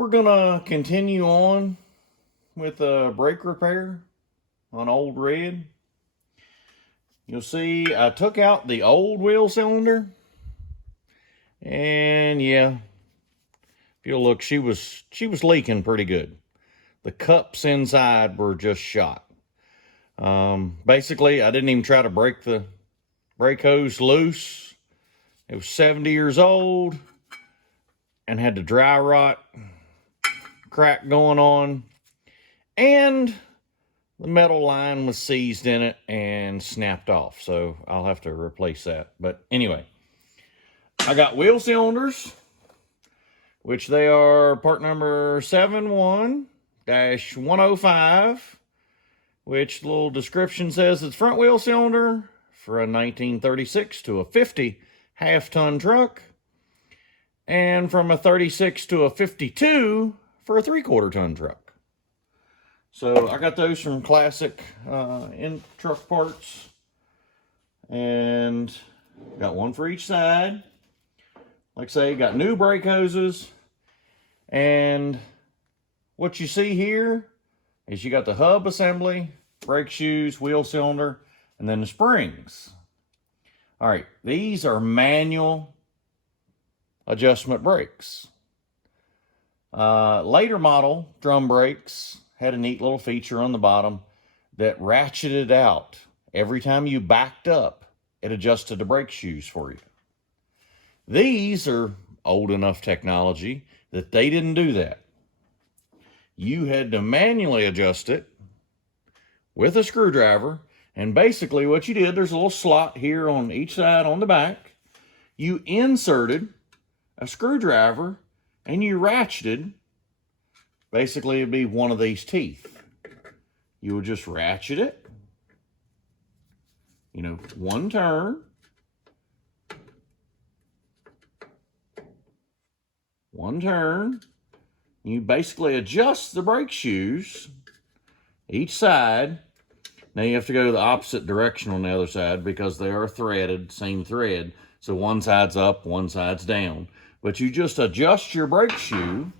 We're gonna continue on with a brake repair on old Red. You'll see I took out the old wheel cylinder, and yeah, if you'll look, she was leaking pretty good. The cups inside were just shot. Basically, I didn't even try to break the brake hose loose. It was 70 years old and had the dry rot crack going on, and the metal line was seized in it and snapped off, so I'll have to replace that. But anyway, I got wheel cylinders, which they are part number 71-105, which the little description says it's front wheel cylinder for a 1936 to a 50 half-ton truck, and from a 36 to a 52 for a 3/4 ton truck. So I got those from Classic in truck parts, and got one for each side. Like I say, got new brake hoses, and what you see here is you got the hub assembly, brake shoes, wheel cylinder, and then the springs. All right, these are manual adjustment brakes. Later model drum brakes had a neat little feature on the bottom that ratcheted out. Every time you backed up, it adjusted the brake shoes for you. These are old enough technology that they didn't do that. You had to manually adjust it with a screwdriver, and basically what you did, there's a little slot here on each side on the back. You inserted a screwdriver and you ratcheted. Basically, it'd be one of these teeth. You would just ratchet it, one turn, one turn. You basically adjust the brake shoes each side. Now you have to go to the opposite direction on the other side because they are threaded, same thread. So one side's up, one side's down. But you just adjust your brake shoe.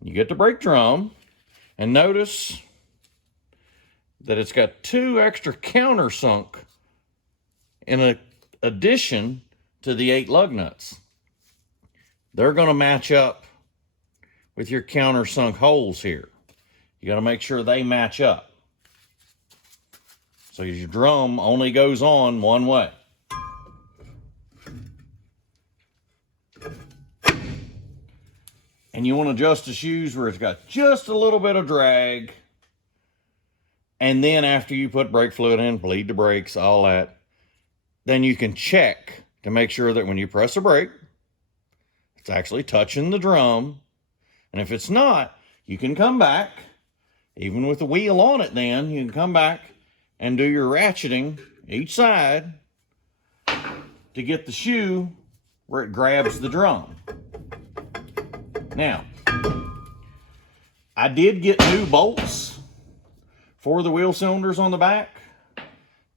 You get the brake drum, and notice that it's got two extra countersunk in addition to the 8 lug nuts. They're going to match up with your countersunk holes here. You got to make sure they match up. So your drum only goes on one way. And you want to adjust the shoes where it's got just a little bit of drag. And then after you put brake fluid in, bleed the brakes, all that, then you can check to make sure that when you press a brake, it's actually touching the drum. And if it's not, you can come back, even with the wheel on it then, you can come back and do your ratcheting each side to get the shoe where it grabs the drum. Now, I did get new bolts for the wheel cylinders on the back.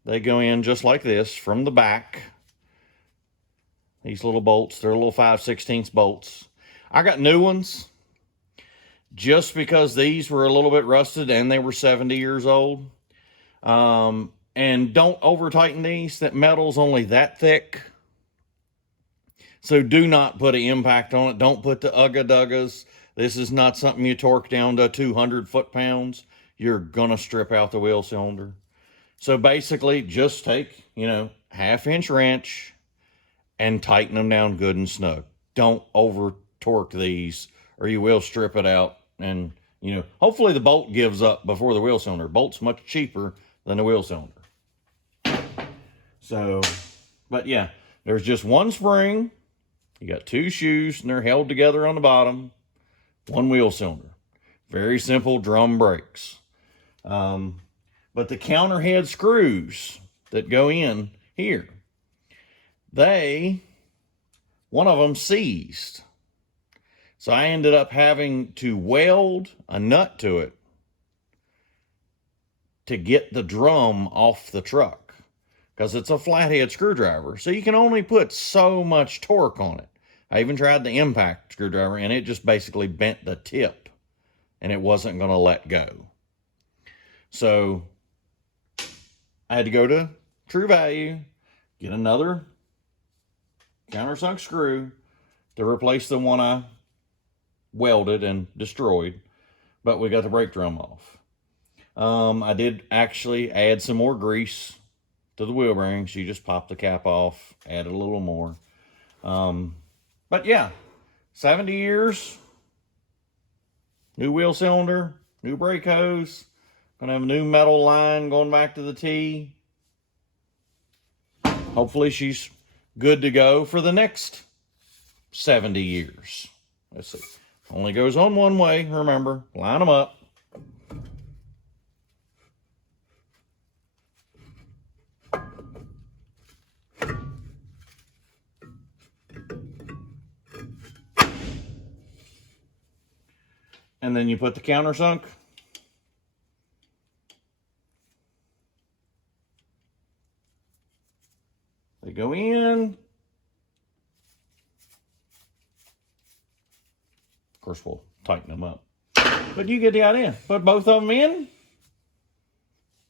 They go in just like this from the back. These little bolts, they're little 5/16 bolts. I got new ones just because these were a little bit rusted and they were 70 years old. And don't over tighten these. That metal's only that thick. So do not put an impact on it. Don't put the ugga-duggas. This is not something you torque down to 200 foot-pounds. You're going to strip out the wheel cylinder. So basically, just take, 1/2-inch wrench and tighten them down good and snug. Don't over-torque these or you will strip it out. And, hopefully the bolt gives up before the wheel cylinder. Bolt's much cheaper than the wheel cylinder. So, but yeah, there's just one spring. You got 2 shoes, and they're held together on the bottom. 1 wheel cylinder. Very simple drum brakes. But the counter head screws that go in here, one of them seized. So I ended up having to weld a nut to it to get the drum off the truck, because it's a flathead screwdriver. So you can only put so much torque on it. I even tried the impact screwdriver, and it just basically bent the tip, and it wasn't going to let go. So I had to go to True Value, get another countersunk screw to replace the one I welded and destroyed, but we got the brake drum off. I did actually add some more grease to the wheel bearings. You just pop the cap off, add a little more. But yeah, 70 years, new wheel cylinder, new brake hose, gonna have a new metal line going back to the T. Hopefully she's good to go for the next 70 years. Let's see. Only goes on one way, remember. Line them up. And then you put the countersunk. They go in. Of course, we'll tighten them up. But you get the idea. Put both of them in. And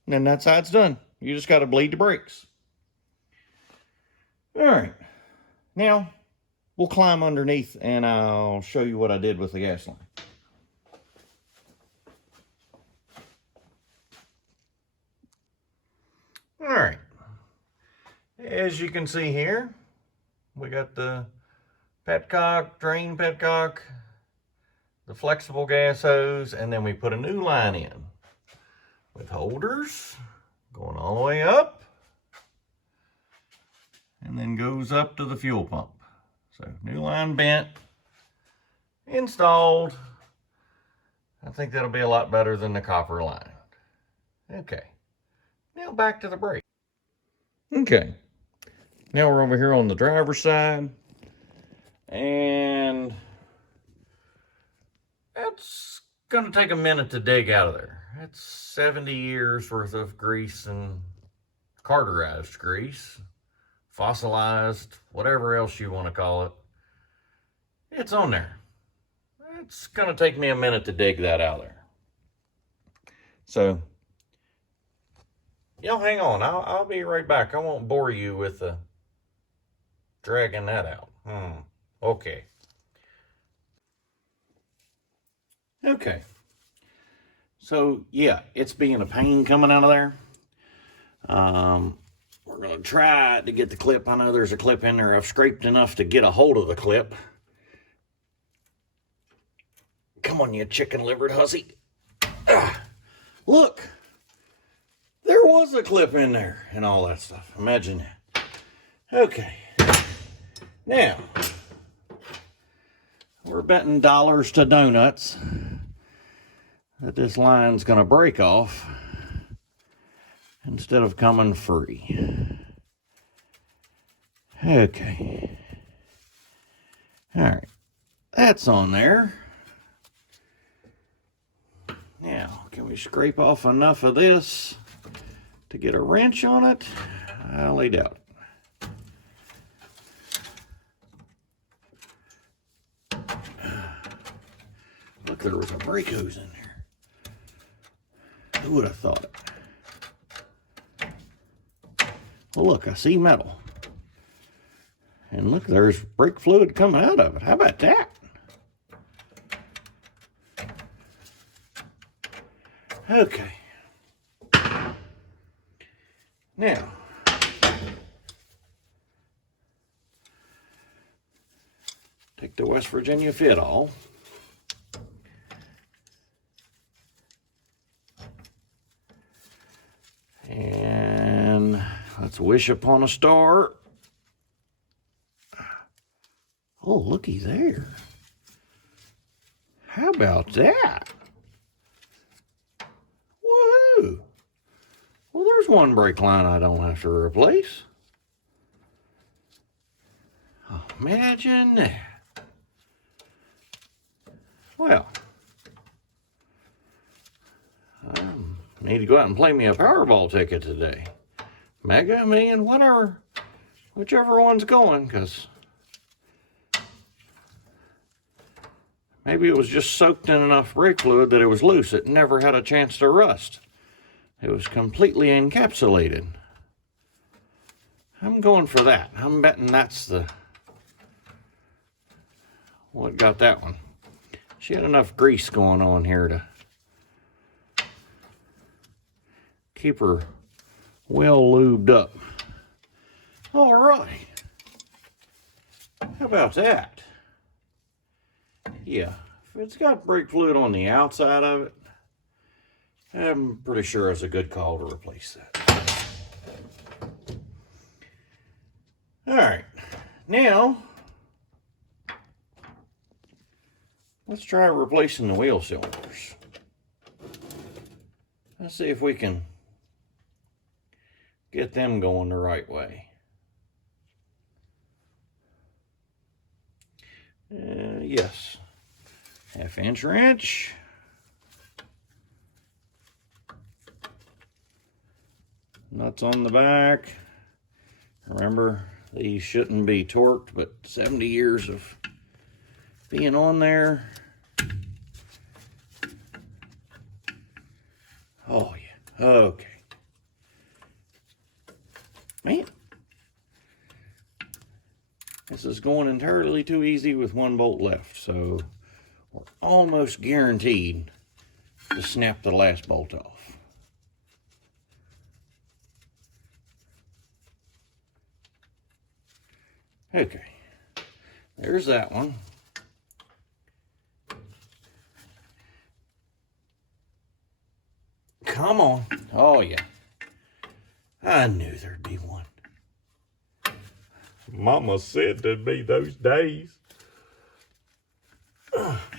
then that side's done. You just got to bleed the brakes. All right. Now, we'll climb underneath and I'll show you what I did with the gas line. All right. As you can see here, we got the petcock, drain petcock, the flexible gas hose, and then we put a new line in with holders going all the way up and then goes up to the fuel pump. So new line bent, installed. I think that'll be a lot better than the copper line. Okay, now back to the brake. Okay, now we're over here on the driver's side, and that's gonna take a minute to dig out of there. That's 70 years worth of grease and carburized grease, fossilized, whatever else you want to call it. It's on there. It's gonna take me a minute to dig that out of there. So y'all hang on, I'll be right back. I won't bore you with dragging that out. Okay. Okay. So yeah, it's being a pain coming out of there. We're gonna try to get the clip. I know there's a clip in there. I've scraped enough to get a hold of the clip. Come on, you chicken-livered hussy. Look. There was a clip in there and all that stuff. Imagine that. Okay. Now, we're betting dollars to donuts that this line's going to break off instead of coming free. Okay. All right. That's on there. Now, can we scrape off enough of this to get a wrench on it? I highly doubt it. Look, there was a brake hose in there. Who would have thought it? Well, look, I see metal. And look, there's brake fluid coming out of it. How about that? Okay. Now, take the West Virginia fit all. And let's wish upon a star. Oh, looky there. How about that? Woohoo! Well, there's one brake line I don't have to replace. Oh, imagine that. Well, I need to go out and play me a Powerball ticket today. Mega, million, whatever. Whichever one's going, because Maybe it was just soaked in enough brake fluid that it was loose. It never had a chance to rust. It was completely encapsulated. I'm going for that. I'm betting that's what got that one. She had enough grease going on here to keep her well lubed up. All right. How about that? Yeah, if it's got brake fluid on the outside of it, I'm pretty sure it's a good call to replace that. All right, now let's try replacing the wheel cylinders. Let's see if we can get them going the right way. Yes, 1/2 wrench. Nuts on the back. Remember, these shouldn't be torqued, but 70 years of being on there. Oh yeah, okay. Man, this is going entirely too easy with one bolt left, so we're almost guaranteed to snap the last bolt off. Okay, there's that one. Come on. Oh yeah, I knew there'd be one. Mama said there'd be those days.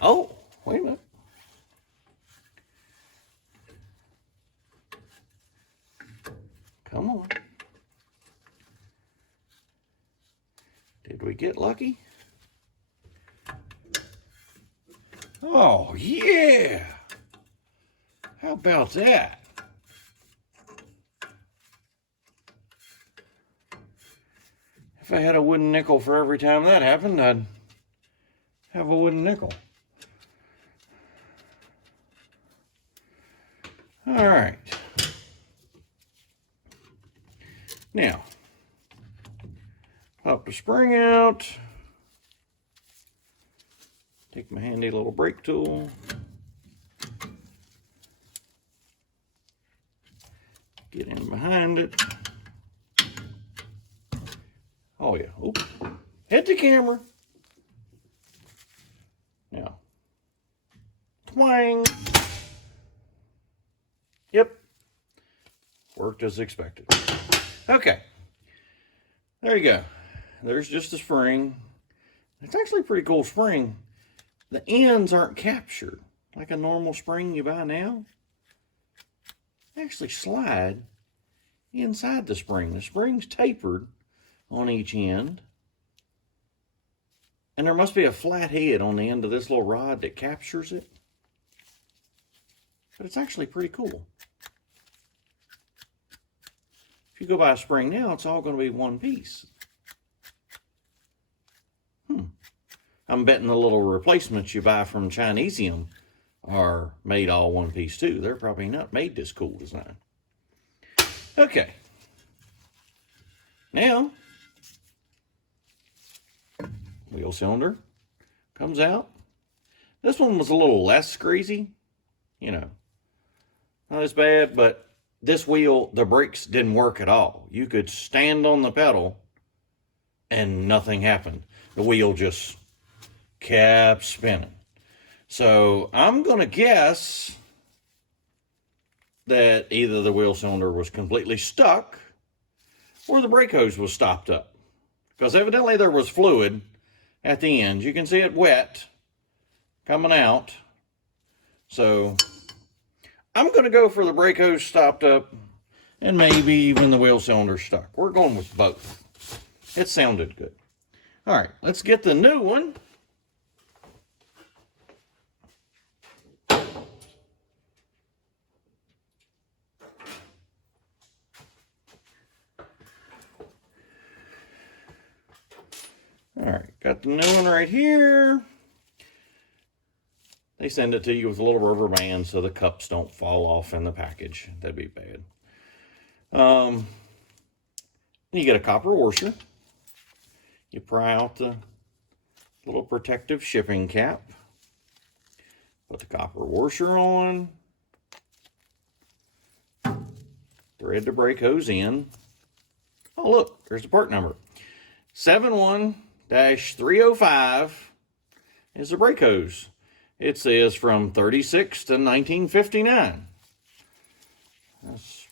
Oh, wait a minute. Come on. Did we get lucky? Oh, yeah. How about that? If I had a wooden nickel for every time that happened, I'd have a wooden nickel. All right. Now, pop the spring out. Take my handy little brake tool. Get in behind it. Oh yeah, oop. Hit the camera. Now, twang. Yep, worked as expected. Okay, there you go. There's just a spring. It's actually a pretty cool spring. The ends aren't captured like a normal spring you buy now. They actually slide inside the spring. The spring's tapered on each end. And there must be a flat head on the end of this little rod that captures it. But it's actually pretty cool. If you go buy a spring now, it's all going to be one piece. I'm betting the little replacements you buy from Chinesium are made all one piece too. They're probably not made this cool design. Okay. Now, wheel cylinder comes out. This one was a little less greasy, you know, not as bad, but this wheel, the brakes didn't work at all. You could stand on the pedal and nothing happened. The wheel just kept spinning. So I'm going to guess that either the wheel cylinder was completely stuck or the brake hose was stopped up. Because evidently there was fluid at the end. You can see it wet coming out. So I'm going to go for the brake hose stopped up and maybe even the wheel cylinder stuck. We're going with both. It sounded good. All right, let's get the new one. All right, got the new one right here. they send it to you with a little rubber band so the cups don't fall off in the package. That'd be bad. You get a copper washer. You pry out the little protective shipping cap. Put the copper washer on. Thread the brake hose in. Oh, look, there's the part number. 71-305 is the brake hose. It says from 36 to 1959. That's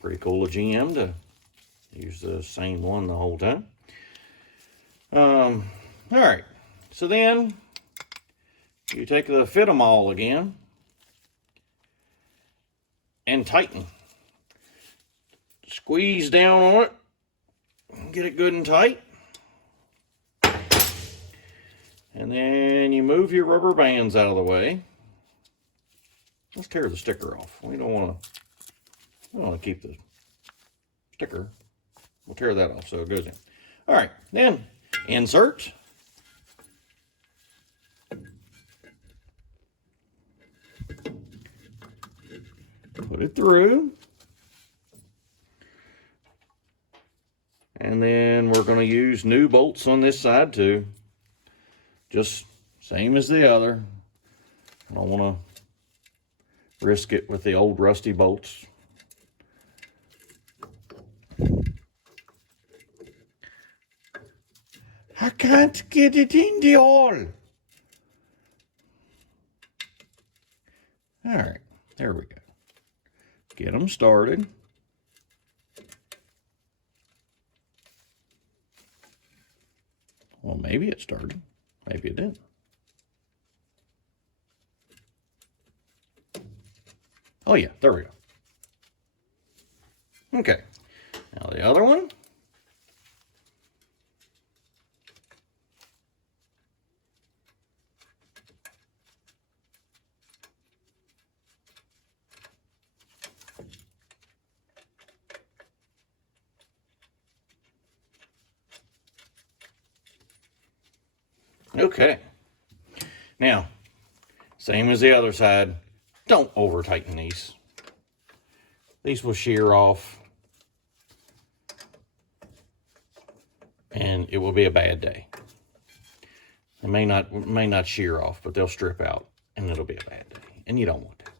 pretty cool of GM to use the same one the whole time. All right, so then you take the fit 'em all again and tighten. Squeeze down on it, get it good and tight. And then you move your rubber bands out of the way. Let's tear the sticker off. We don't want to keep the sticker. We'll tear that off so it goes in. All right, then insert. Put it through. And then we're going to use new bolts on this side too. Just same as the other. I don't want to risk it with the old rusty bolts. I can't get it in the hole. All right, there we go. Get them started. Well, maybe it started. Maybe it didn't. Oh yeah, there we go. Okay, now the other one. Okay, now, same as the other side, don't over tighten these. These will shear off and it will be a bad day. They may not shear off, but they'll strip out and it'll be a bad day. And you don't want that.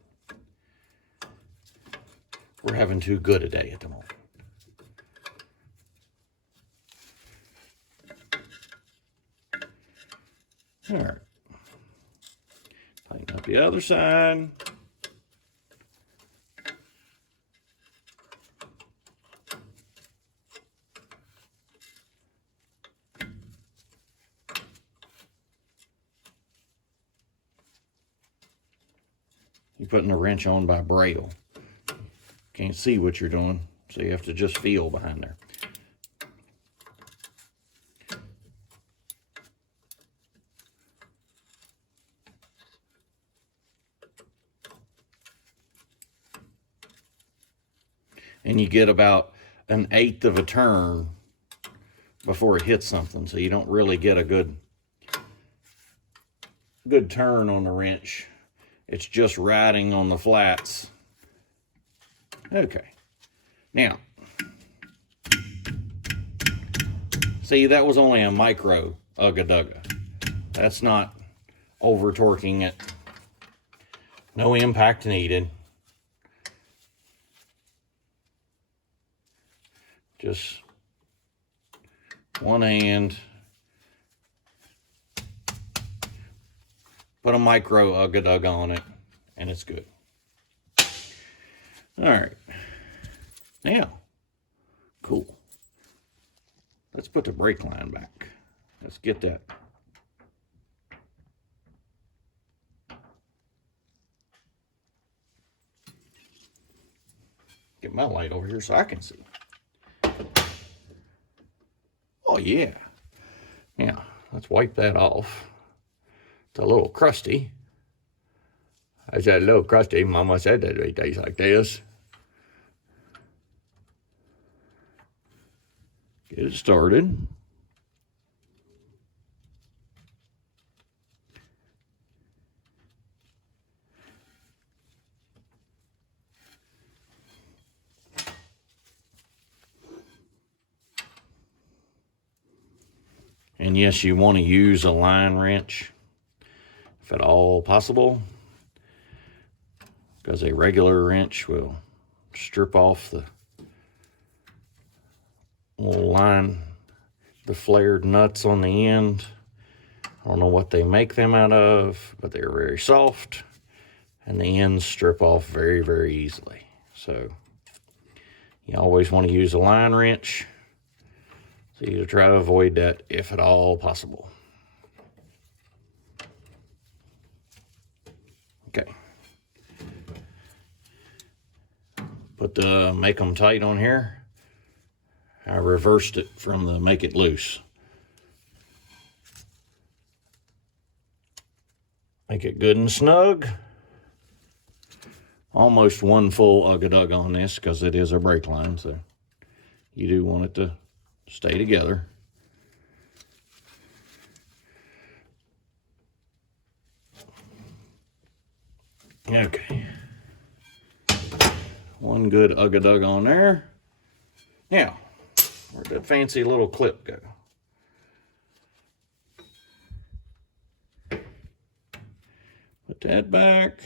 We're having too good a day at the moment. All right, tighten up the other side. You're putting the wrench on by braille. Can't see what you're doing, so you have to just feel behind there. And you get about 1/8 of a turn before it hits something, so you don't really get a good turn on the wrench. It's just riding on the flats. Okay, now see, that was only a micro ugga-dugga. That's not over torquing it. No impact needed. Just one hand. Put a micro ugga-dugga on it, and it's good. All right. Now, cool. Let's put the brake line back. Let's get that. Get my light over here so I can see. Oh, yeah. Now, let's wipe that off. It's a little crusty. I said a little crusty. Mama said that it tastes like this. Get it started. And yes, you want to use a line wrench if at all possible, because a regular wrench will strip off the little line, the flared nuts on the end. I don't know what they make them out of, but they're very soft, and the ends strip off very, very easily. So you always want to use a line wrench. So you try to avoid that if at all possible. Okay. Put the make them tight on here. I reversed it from the make it loose. Make it good and snug. Almost one full ugga-dugga on this because it is a brake line, so you do want it to stay together. Okay. One good ugga-dugga on there. Now, where'd that fancy little clip go? Put that back.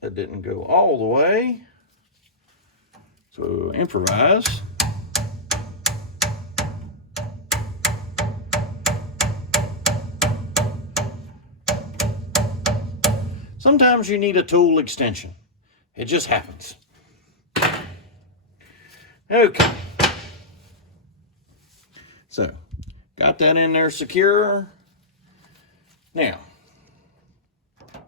That didn't go all the way, so improvise. Sometimes you need a tool extension. It just happens. Okay. So, got that in there secure. Now, let's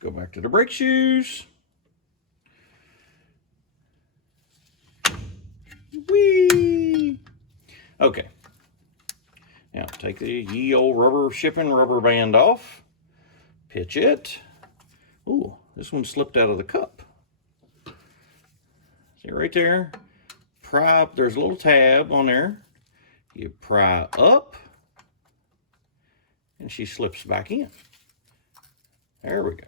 go back to the brake shoes. Whee! Okay. Now, take the ye old shipping rubber band off. Pitch it. Ooh, this one slipped out of the cup. See right there? Pry, there's a little tab on there. You pry up, and she slips back in. There we go.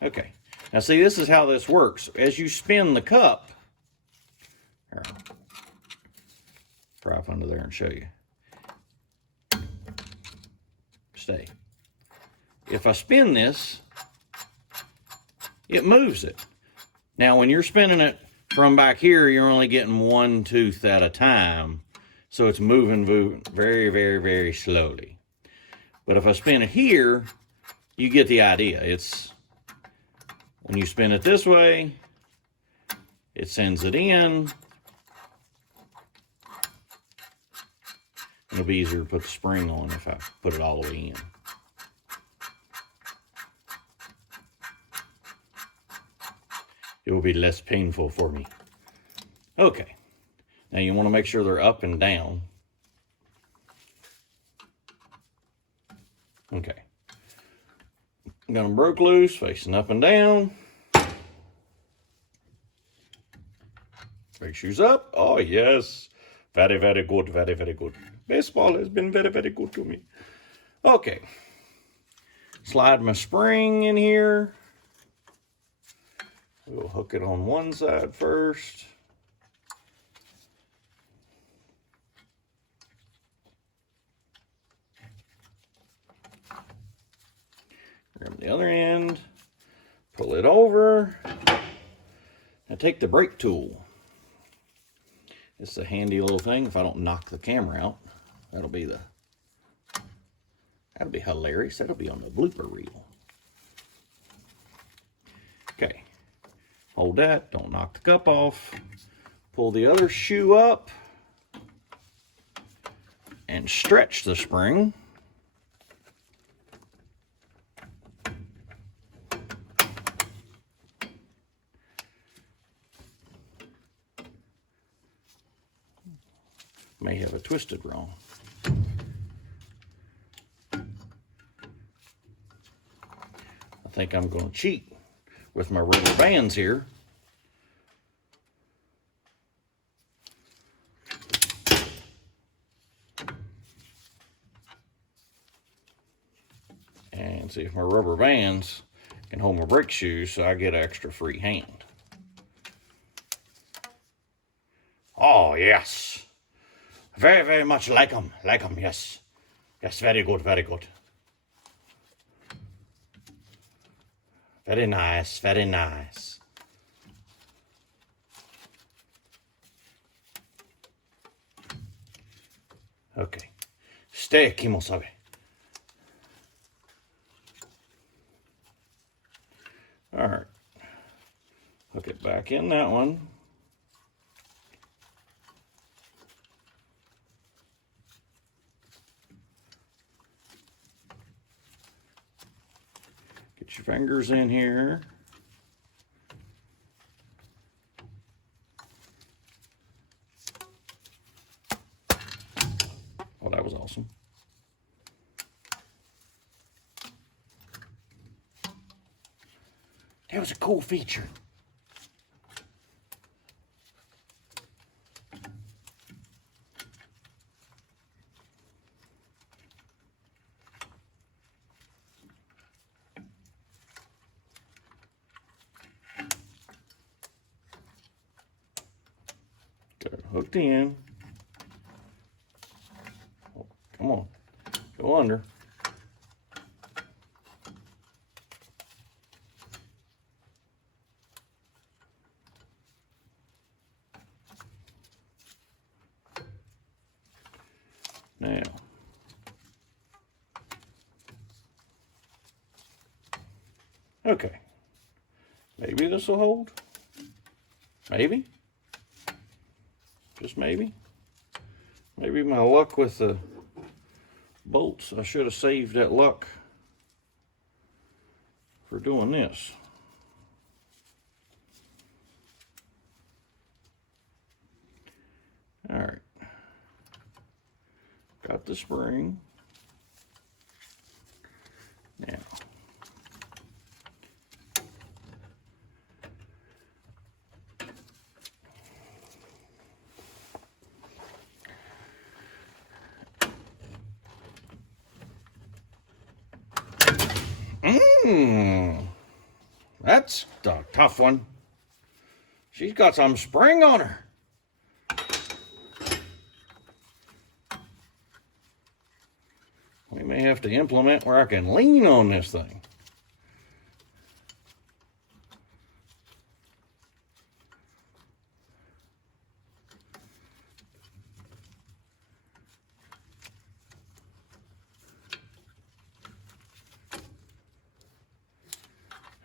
Okay. Now see, this is how this works. As you spin the cup, here, pry up under there and show you. Stay. If I spin this, it moves it. Now, when you're spinning it from back here, you're only getting one tooth at a time. So it's moving very, very, very slowly. But if I spin it here, you get the idea. It's when you spin it this way, it sends it in. It'll be easier to put the spring on if I put it all the way in. It will be less painful for me. Okay. Now you want to make sure they're up and down. Okay. I'm going to broke loose, facing up and down. Brake shoes up. Oh, yes. Very, very good. Very, very good. Baseball has been very, very good to me. Okay. Slide my spring in here. We'll hook it on one side first. Grab the other end, pull it over. Now take the brake tool. It's a handy little thing. If I don't knock the camera out, that'll be hilarious. That'll be on the blooper reel. Okay. Hold that, don't knock the cup off. Pull the other shoe up and stretch the spring. May have it twisted wrong. I think I'm going to cheat with my rubber bands here. and see if my rubber bands can hold my brake shoes so I get an extra free hand. Oh, yes. Very, very much like them, yes. Yes, very good, very good. Very nice, very nice. Okay. Stay, kimosabe. All right. Hook it back in that one. Get your fingers in here. Oh, that was awesome. That was a cool feature. Got it hooked in. Oh, come on, go under. Now, okay, maybe this will hold. Maybe, just maybe. Maybe my luck with the bolts, I should have saved that luck for doing this. All right, got the spring. Now, that's a tough one. She's got some spring on her. We may have to implement where I can lean on this thing.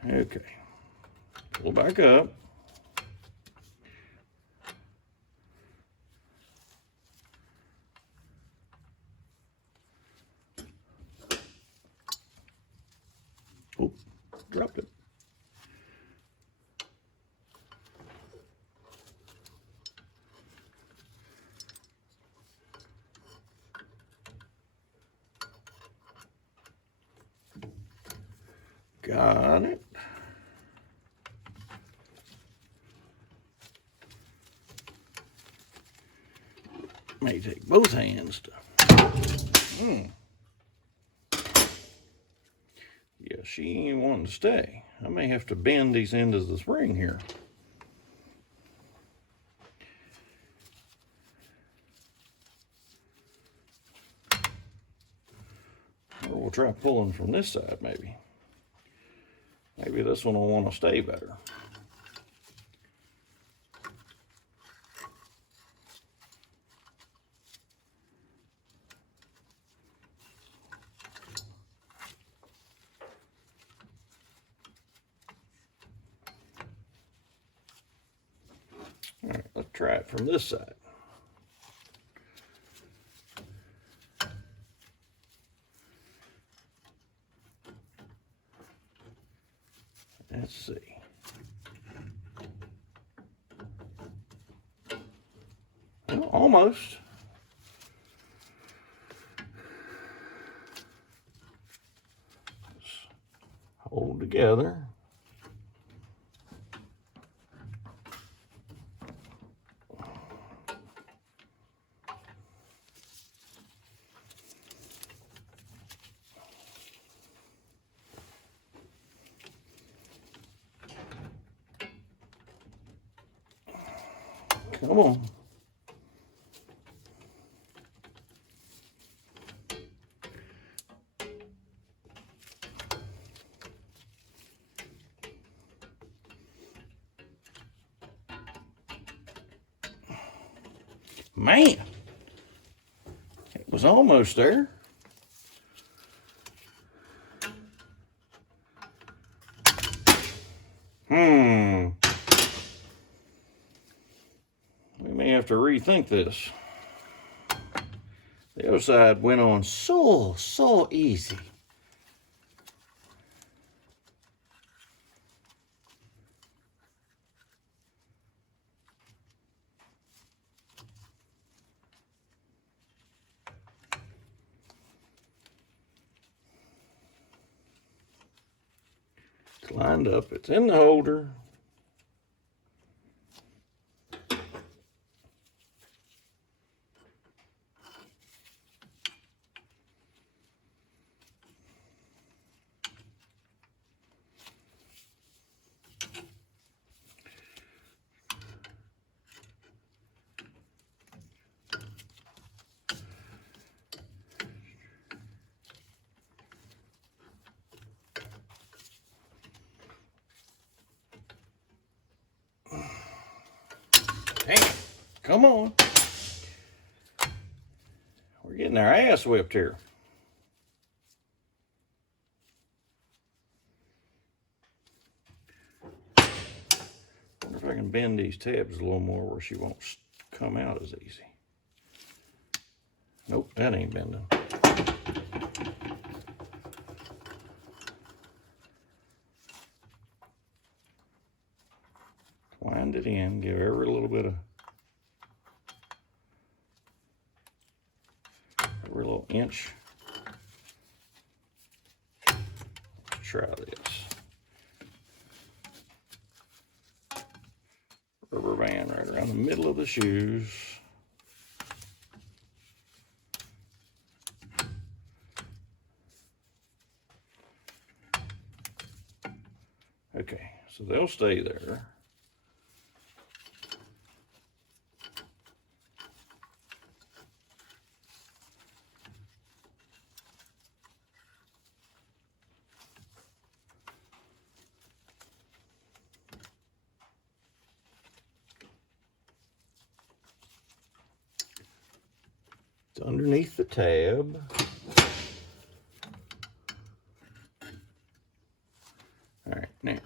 Okay, pull back up. Oh, dropped it. Got it. May take both hands to. Yeah, she ain't wanting to stay. I may have to bend these ends of the spring here. Or we'll try pulling from this side, maybe. Maybe this one will want to stay better. All right, let's try it from this side. Let's see. Well, almost. Let's hold together. Come on. Man, it was almost there. We may have to rethink this. The other side went on so easy. It's lined up, it's in the holder. Damn, come on. We're getting our ass whipped here. Wonder if I can bend these tabs a little more where she won't come out as easy. Nope, that ain't bending. Wind it in, give every little bit of, every little inch. Let's try this. Rubber band right around the middle of the shoes. Okay, so they'll stay there. It's underneath the tab. All right, now.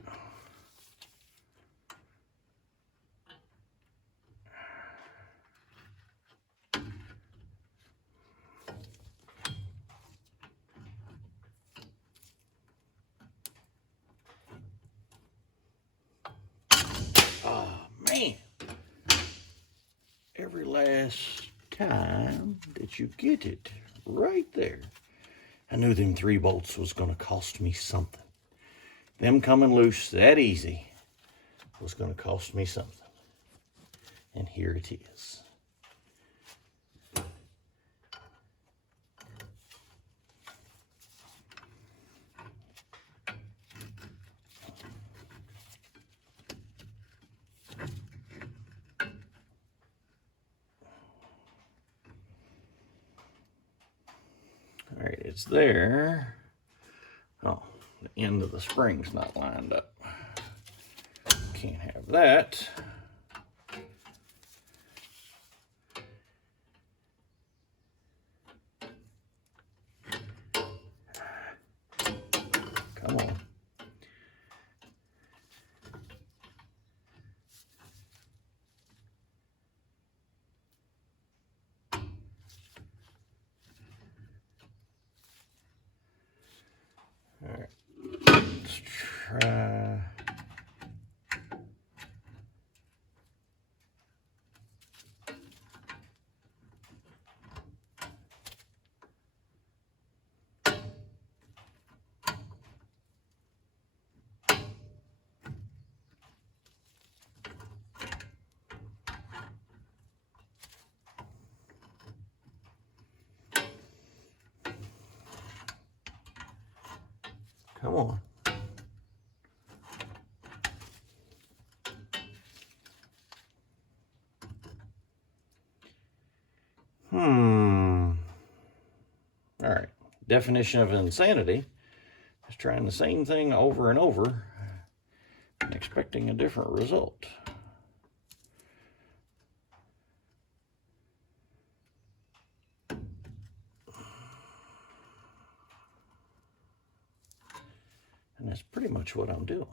Oh, man. Every last time that you get it right there. I knew them 3 bolts was going to cost me something. Them coming loose that easy was going to cost me something. And here it is. All right, it's there. Oh, the end of the spring's not lined up. Can't have that. Come on. All right, let's try. Come on. All right, definition of insanity is trying the same thing over and over and expecting a different result. And that's pretty much what I'm doing.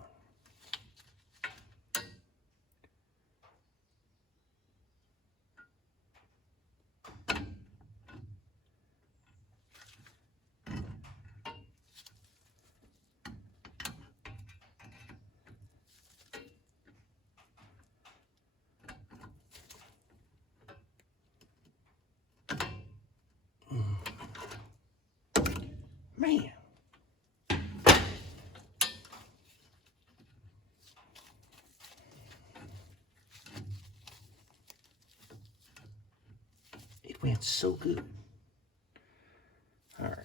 Man. It went so good. All right.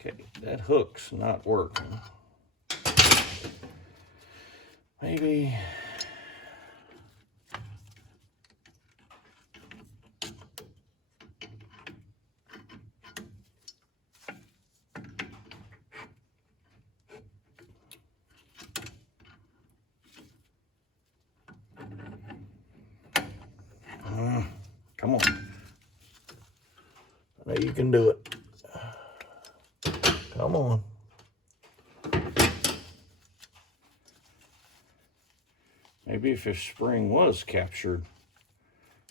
Okay, that hook's not working. Maybe come on. I know you can do it. Come on. Maybe if this spring was captured,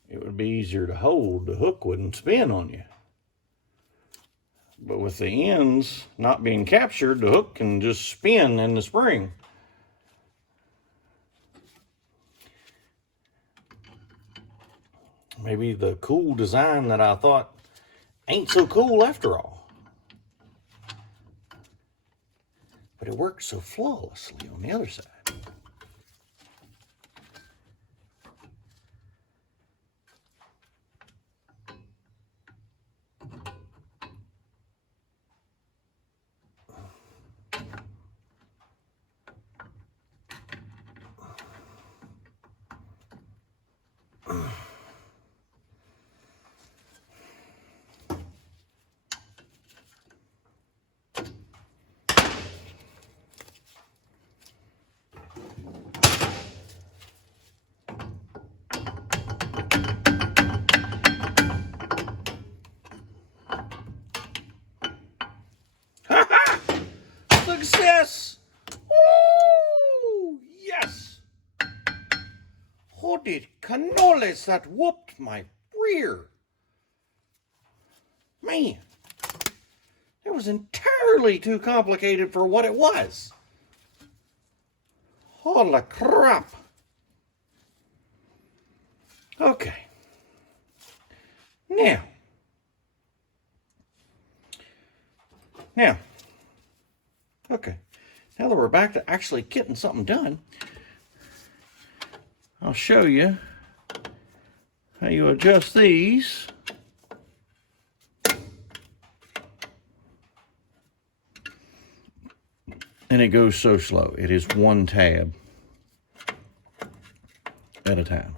it would be easier to hold. The hook wouldn't spin on you. But with the ends not being captured, the hook can just spin in the spring. Maybe the cool design that I thought ain't so cool after all. But it works so flawlessly on the other side. Success! Woo! Yes! Hooded cannolis, that whooped my rear. Man, it was entirely too complicated for what it was. Holy crap. Okay. Now, okay, now that we're back to actually getting something done, I'll show you how you adjust these. And it goes so slow. It is one tab at a time.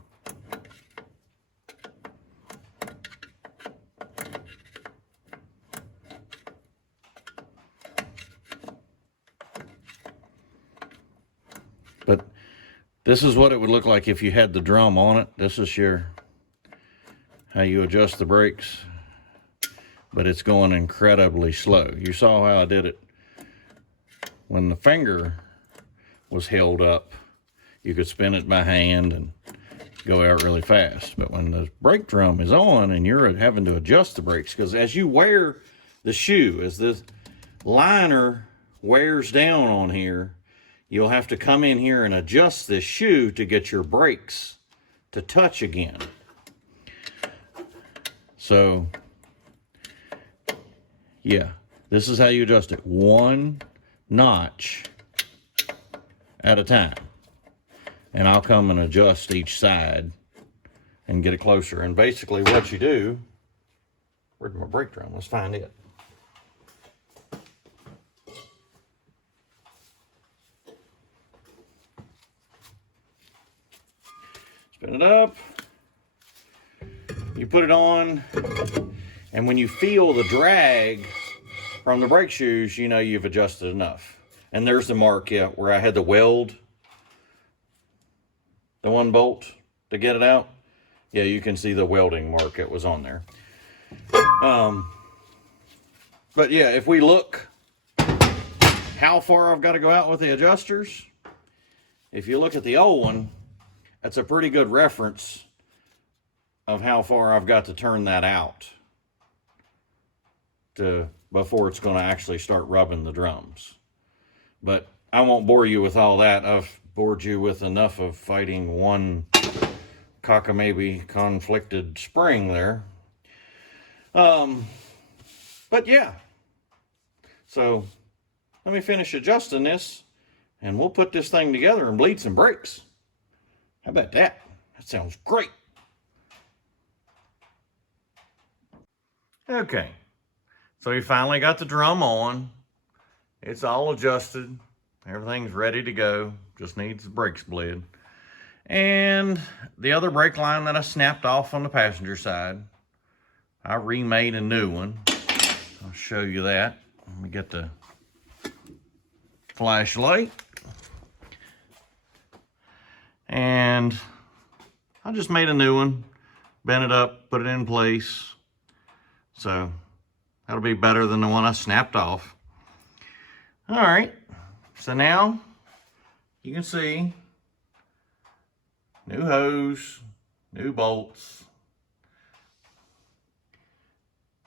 But this is what it would look like if you had the drum on it. This is how you adjust the brakes. But it's going incredibly slow. You saw how I did it. When the finger was held up, you could spin it by hand and go out really fast. But when the brake drum is on and you're having to adjust the brakes, because as you wear the shoe, as the liner wears down on here, you'll have to come in here and adjust this shoe to get your brakes to touch again. So, yeah, this is how you adjust it. One notch at a time. And I'll come and adjust each side and get it closer. And basically what you do, where's my brake drum? Let's find it. Open it up. You put it on, and when you feel the drag from the brake shoes, you know you've adjusted enough. And there's the mark, yeah, where I had to weld the one bolt to get it out. Yeah, you can see the welding mark that was on there. But yeah, if we look how far I've got to go out with the adjusters, if you look at the old one, that's a pretty good reference of how far I've got to turn that out before it's going to actually start rubbing the drums. But I won't bore you with all that. I've bored you with enough of fighting one cockamamie conflicted spring there. But yeah, so let me finish adjusting this, and we'll put this thing together and bleed some brakes. How about that? That sounds great. Okay, so we finally got the drum on. It's all adjusted. Everything's ready to go. Just needs the brakes bled. And the other brake line that I snapped off on the passenger side, I remade a new one. I'll show you that. Let me get the flashlight. And I just made a new one, bent it up, put it in place. So that'll be better than the one I snapped off. All right, so now you can see new hose, new bolts,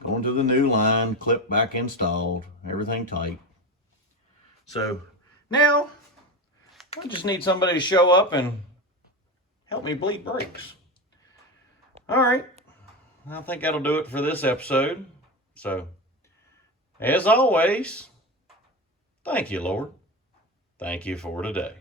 going to the new line, clip back installed, everything tight. So now I just need somebody to show up and help me bleed brakes. All right, I think that'll do it for this episode. So as always, thank you, Lord. Thank you for today.